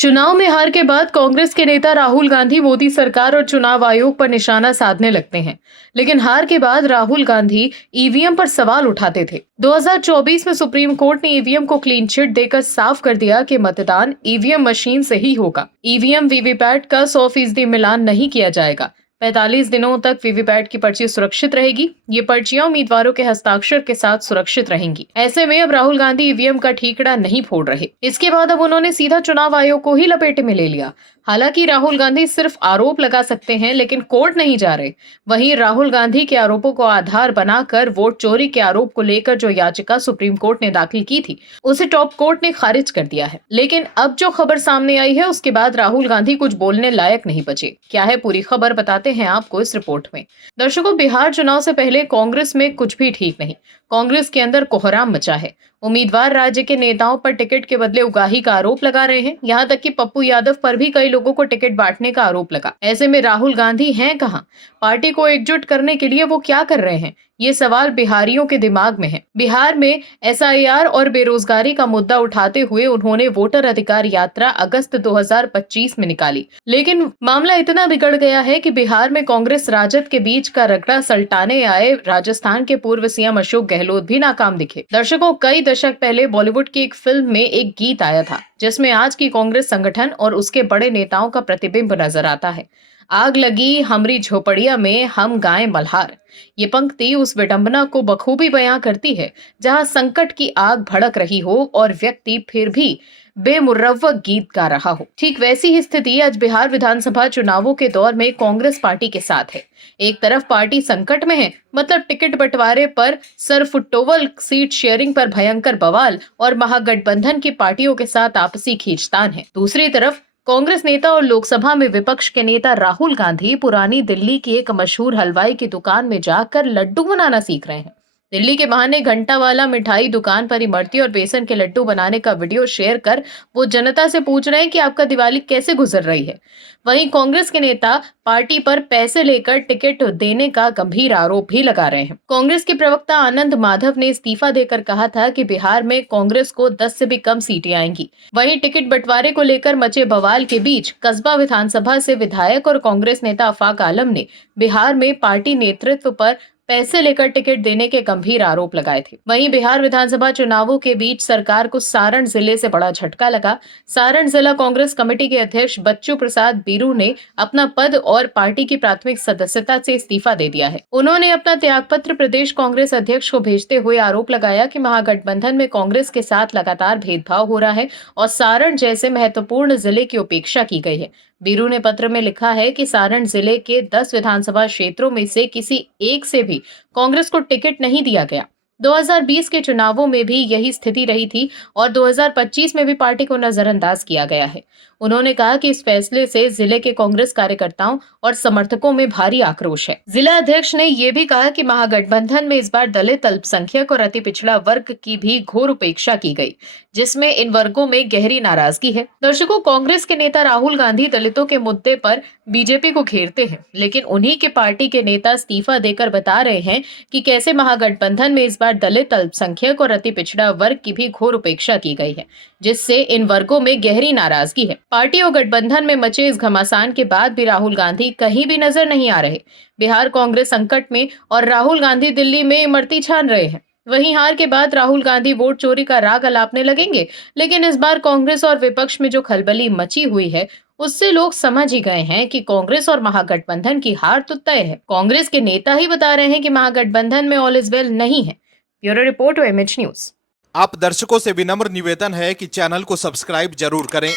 चुनाव में हार के बाद कांग्रेस के नेता राहुल गांधी मोदी सरकार और चुनाव आयोग पर निशाना साधने लगते हैं। लेकिन हार के बाद राहुल गांधी ईवीएम पर सवाल उठाते थे। 2024 में सुप्रीम कोर्ट ने ईवीएम को क्लीन चिट देकर साफ कर दिया कि मतदान ईवीएम मशीन से ही होगा। ईवीएम वीवीपैट का 100% मिलान नहीं किया जाएगा। 45 दिनों तक वीवीपैट की पर्ची सुरक्षित रहेगी। ये पर्चियां उम्मीदवारों के हस्ताक्षर के साथ सुरक्षित रहेंगी। ऐसे में अब राहुल गांधी ईवीएम का ठीकड़ा नहीं फोड़ रहे। इसके बाद अब उन्होंने सीधा चुनाव आयोग को ही लपेटे में ले लिया। हालांकि राहुल गांधी सिर्फ आरोप लगा सकते हैं, लेकिन कोर्ट नहीं जा रहे। वहीं राहुल गांधी के आरोपों को आधार बनाकर वोट चोरी के आरोप को लेकर जो याचिका सुप्रीम कोर्ट ने दाखिल की थी, उसे टॉप कोर्ट ने खारिज कर दिया है। लेकिन अब जो खबर सामने आई है, उसके बाद राहुल गांधी कुछ बोलने लायक नहीं बचे। क्या है पूरी खबर, बताते हैं आपको इस रिपोर्ट में। दर्शकों, बिहार चुनाव से पहले कांग्रेस में कुछ भी ठीक नहीं। कांग्रेस के अंदर कोहराम मचा है। उम्मीदवार राज्य के नेताओं पर टिकट के बदले उगाही का आरोप लगा रहे हैं। यहाँ तक कि पप्पू यादव पर भी कई लोगों को टिकट बांटने का आरोप लगा। ऐसे में राहुल गांधी हैं कहां? पार्टी को एकजुट करने के लिए वो क्या कर रहे हैं? ये सवाल बिहारियों के दिमाग में है। बिहार में एसआईआर और बेरोजगारी का मुद्दा उठाते हुए उन्होंने वोटर अधिकार यात्रा अगस्त 2025 में निकाली। लेकिन मामला इतना बिगड़ गया है कि बिहार में कांग्रेस राजद के बीच का रगड़ा सल्टाने आए राजस्थान के पूर्व सीएम अशोक गहलोत भी नाकाम दिखे। दर्शकों, कई दशक पहले बॉलीवुड की एक फिल्म में एक गीत आया था जिसमें आज की कांग्रेस संगठन और उसके बड़े नेताओं का प्रतिबिंब नजर आता है। आग लगी हमरी झोपड़िया में, हम गाएं मल्हार। ये पंक्ति उस विडंबना को बखूबी बयां करती है जहां संकट की आग भड़क रही हो और व्यक्ति फिर भी बेमुरव्वक गीत गा रहा हो। ठीक वैसी ही स्थिति आज बिहार विधानसभा चुनावों के दौर में कांग्रेस पार्टी के साथ है। एक तरफ पार्टी संकट में है, मतलब टिकट बंटवारे पर सरफुटोवल, सीट शेयरिंग पर भयंकर बवाल और महागठबंधन की पार्टियों के साथ आपसी खींचतान है। दूसरी तरफ कांग्रेस नेता और लोकसभा में विपक्ष के नेता राहुल गांधी पुरानी दिल्ली की एक मशहूर हलवाई की दुकान में जाकर लड्डू बनाना सीख रहे हैं। दिल्ली के बहाने घंटा वाला मिठाई दुकान पर इमरती और बेसन के लड्डू बनाने का वीडियो शेयर कर वो जनता से पूछ रहे हैं कि आपका दिवाली कैसे गुजर रही है। वहीं कांग्रेस के नेता पार्टी पर पैसे लेकर टिकट देने का गंभीर आरोप भी लगा रहे हैं। कांग्रेस के प्रवक्ता आनंद माधव ने इस्तीफा देकर कहा था कि बिहार में कांग्रेस को 10 से भी कम सीटें आएंगी। वहीं टिकट बंटवारे को लेकर मचे बवाल के बीच कस्बा विधानसभा से विधायक और कांग्रेस नेता आफाक आलम ने बिहार में पार्टी नेतृत्व पर पैसे लेकर टिकट देने के गंभीर आरोप लगाए थे। वहीं बिहार विधानसभा चुनावों के बीच सरकार को सारण जिले से बड़ा झटका लगा। सारण जिला कांग्रेस कमेटी के अध्यक्ष बच्चू प्रसाद बीरू ने अपना पद और पार्टी की प्राथमिक सदस्यता से इस्तीफा दे दिया है। उन्होंने अपना त्यागपत्र प्रदेश कांग्रेस अध्यक्ष को भेजते हुए आरोप लगाया कि महागठबंधन में कांग्रेस के साथ लगातार भेदभाव हो रहा है और सारण जैसे महत्वपूर्ण जिले की उपेक्षा की गई है। बीरू ने पत्र में लिखा है कि सारण जिले के 10 विधानसभा क्षेत्रों में से किसी एक से भी कांग्रेस को टिकट नहीं दिया गया। 2020 के चुनावों में भी यही स्थिति रही थी और 2025 में भी पार्टी को नजरअंदाज किया गया है। उन्होंने कहा कि इस फैसले से जिले के कांग्रेस कार्यकर्ताओं और समर्थकों में भारी आक्रोश है। जिला अध्यक्ष ने यह भी कहा कि महागठबंधन में इस बार दलित, अल्पसंख्यक और अति पिछड़ा वर्ग की भी घोर उपेक्षा की गई, जिसमें इन वर्गों में गहरी नाराजगी है। दर्शकों, कांग्रेस के नेता राहुल गांधी दलितों के मुद्दे पर बीजेपी को घेरते हैं, लेकिन उन्हीं के पार्टी के नेता इस्तीफा देकर बता रहे हैं कि कैसे महागठबंधन में इस बार दलित, अल्पसंख्यक और अति पिछड़ा वर्ग की भी घोर उपेक्षा की गई है, जिससे इन वर्गों में गहरी नाराजगी है। पार्टी और गठबंधन में मचे इस घमासान के बाद भी राहुल गांधी कहीं भी नजर नहीं आ रहे। बिहार कांग्रेस संकट में और राहुल गांधी दिल्ली में इमरती छान रहे हैं। वहीं हार के बाद राहुल गांधी वोट चोरी का राग अलापने लगेंगे, लेकिन इस बार कांग्रेस और विपक्ष में जो खलबली मची हुई है, उससे लोग समझ ही गए हैं कि कांग्रेस और महागठबंधन की हार तो तय है। कांग्रेस के नेता ही बता रहे हैं कि महागठबंधन में ऑल इज वेल नहीं है। Bureau report, image news. आप दर्शकों से विनम्र निवेदन है कि चैनल को सब्सक्राइब जरूर करें